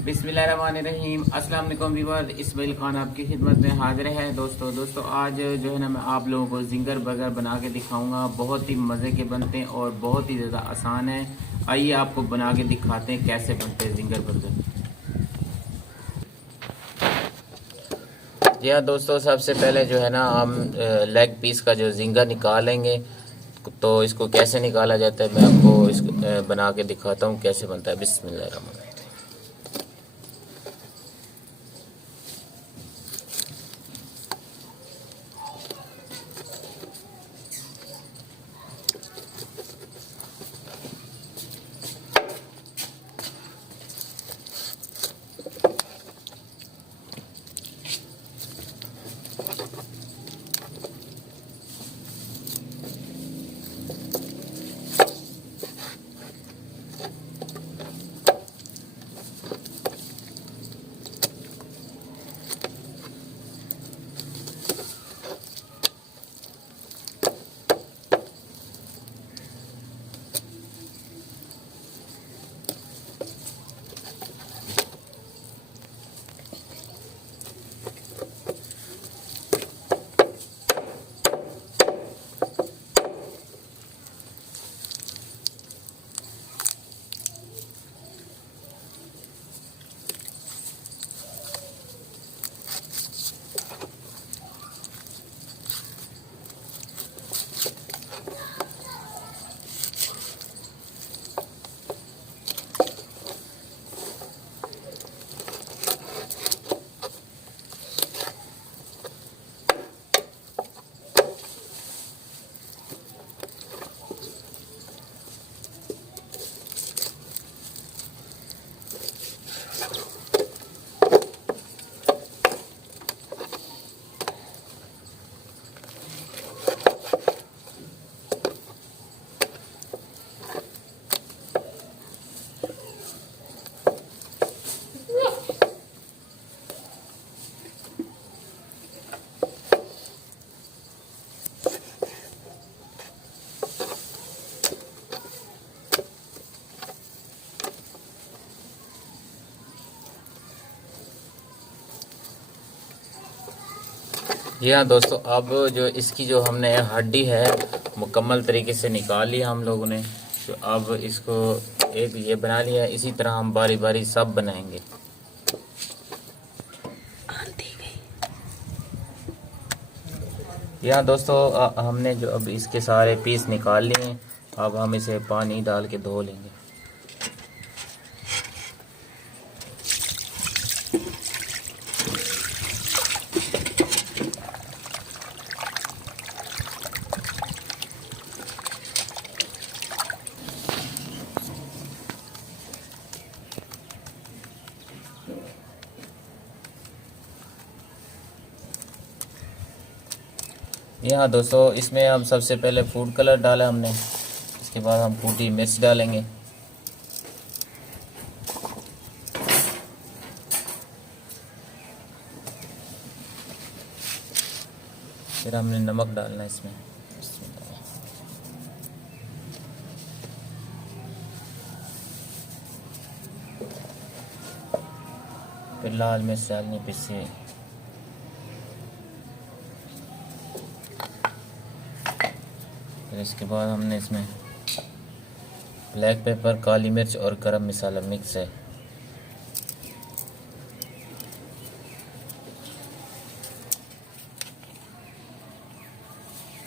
बिस्मिल्लाहिर्रहमानिर्रहीम। अस्सलाम वालेकुम व्यूअर, इस्माइल खान आपकी खिदमत में हाजिर है। दोस्तों आज जो है ना मैं आप लोगों को जिंगर बर्गर बना के दिखाऊंगा। बहुत ही मज़े के बनते हैं और बहुत ही ज़्यादा आसान है। आइए आपको बना के दिखाते हैं कैसे बनते हैं जिंगर बर्गर। जी हाँ दोस्तों, सबसे पहले जो है ना हम लेग पीस का जो जिंगर निकालेंगे। तो इसको कैसे निकाला जाता है मैं आपको इसको बना के दिखाता हूँ कैसे बनता है। बिस्मिल्लाहिर्रहमानिर्रहीम। जी हाँ दोस्तों, अब जो इसकी जो हमने हड्डी है मुकम्मल तरीके से निकाल लिया हम लोगों ने। तो अब इसको एक ये बना लिया। इसी तरह हम बारी बारी सब बनाएंगे। यहाँ दोस्तों हमने जो अब इसके सारे पीस निकाल लिए हैं। अब हम इसे पानी डाल के धो लेंगे। यहाँ दोस्तों इसमें हम सबसे पहले फूड कलर डाला हमने। इसके बाद हम कुटी मिर्च डालेंगे। फिर हमने नमक डालना है इसमें। फिर लाल मिर्च डालनी पीसी। फिर इसके बाद हमने इसमें ब्लैक पेपर, काली मिर्च और गरम मसाला मिक्स है।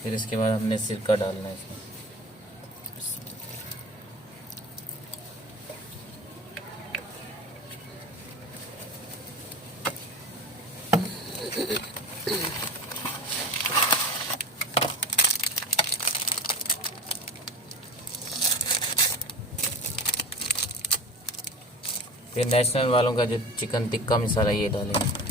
फिर इसके बाद हमने सिरका डालना है इसमें। फिर नेशनल वालों का जो चिकन टिक्का मसाला ये डालेंगे।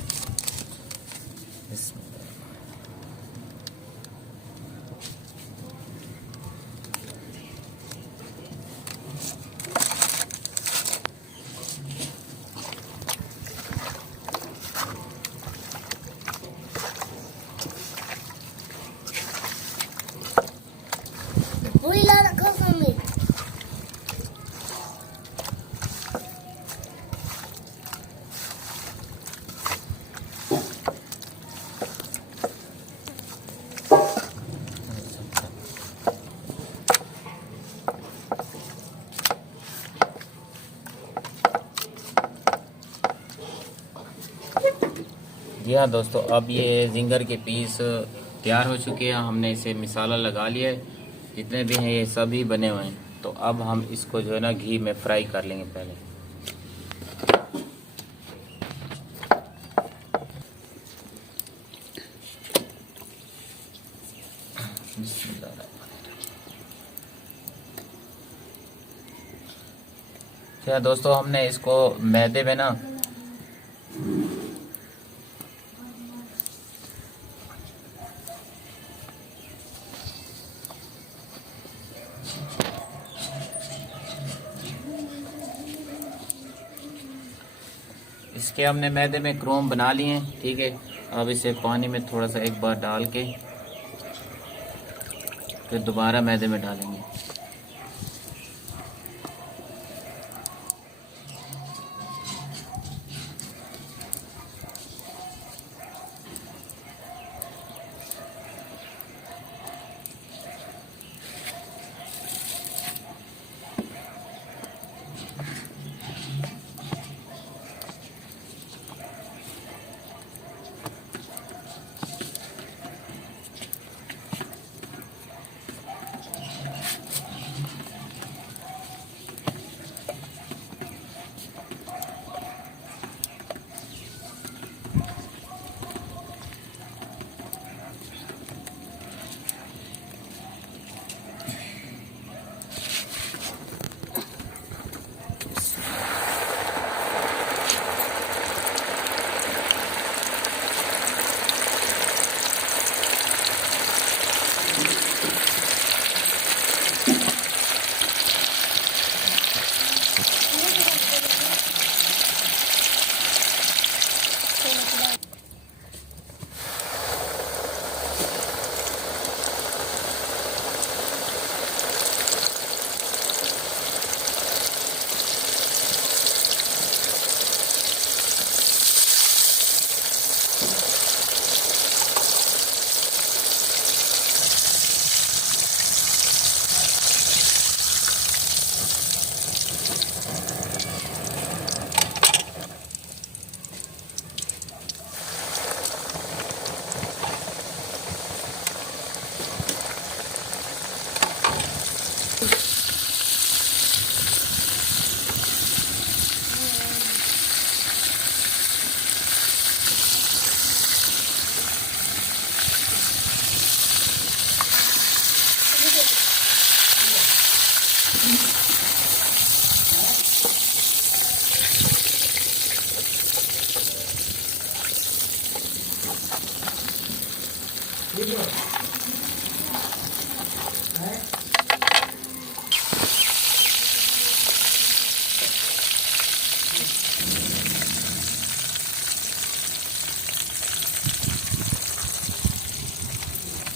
Uy, la जी हाँ दोस्तों, अब ये जिंगर के पीस तैयार हो चुके हैं। हमने इसे मिसाला लगा लिया है। जितने भी हैं ये सभी बने हुए हैं। तो अब हम इसको जो है ना घी में फ्राई कर लेंगे पहले। क्या दोस्तों, हमने इसको मैदे में ना इसके हमने मैदे में क्रोम बना लिए हैं। ठीक है, अब इसे पानी में थोड़ा सा एक बार डाल के फिर दोबारा मैदे में डालेंगे।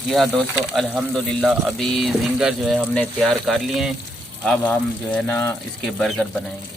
जी हाँ दोस्तों, अल्हम्दुलिल्लाह अभी जिंगर जो है हमने तैयार कर लिए हैं। अब हम जो है ना इसके बर्गर बनाएंगे।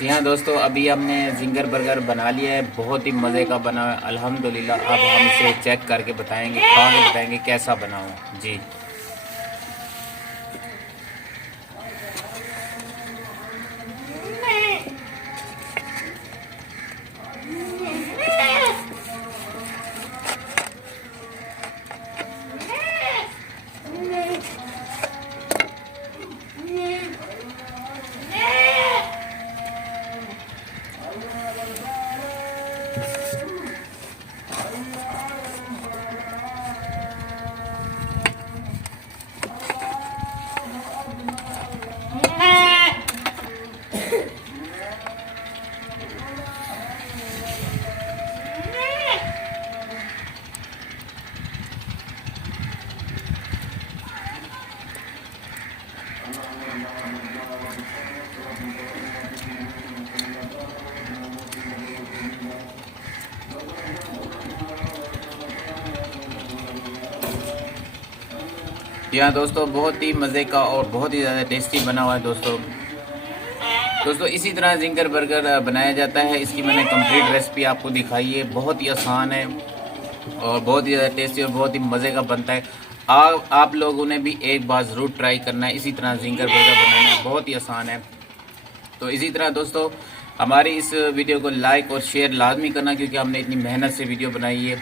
जी हाँ दोस्तों, अभी हमने जिंगर बर्गर बना लिया है, बहुत ही मज़े का बना है अल्हम्दुलिल्लाह। अब हम इसे चेक करके बताएंगे, खा के बताएंगे कैसा बना हुआ। जी जी हाँ दोस्तों, बहुत ही मज़े का और बहुत ही ज़्यादा टेस्टी बना हुआ है दोस्तों। इसी तरह जिंगर बर्गर बनाया जाता है। इसकी मैंने कंप्लीट रेसिपी आपको दिखाई है। बहुत ही आसान है और बहुत ही ज़्यादा टेस्टी और बहुत ही मज़े का बनता है। आप लोगों ने भी एक बार ज़रूर ट्राई करना है। इसी तरह जिंगर बर्गर बनाना बहुत ही आसान है। तो इसी तरह दोस्तों, हमारी इस वीडियो को लाइक और शेयर लाजमी करना, क्योंकि हमने इतनी मेहनत से वीडियो बनाई है।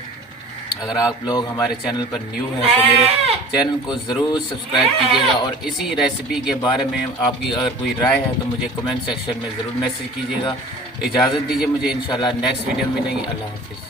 अगर आप लोग हमारे चैनल पर न्यू हैं तो मेरे चैनल को ज़रूर सब्सक्राइब कीजिएगा। और इसी रेसिपी के बारे में आपकी अगर कोई राय है तो मुझे कमेंट सेक्शन में ज़रूर मैसेज कीजिएगा। इजाज़त दीजिए मुझे, इंशाल्लाह नेक्स्ट वीडियो में मिलेंगे। अल्लाह हाफिज़।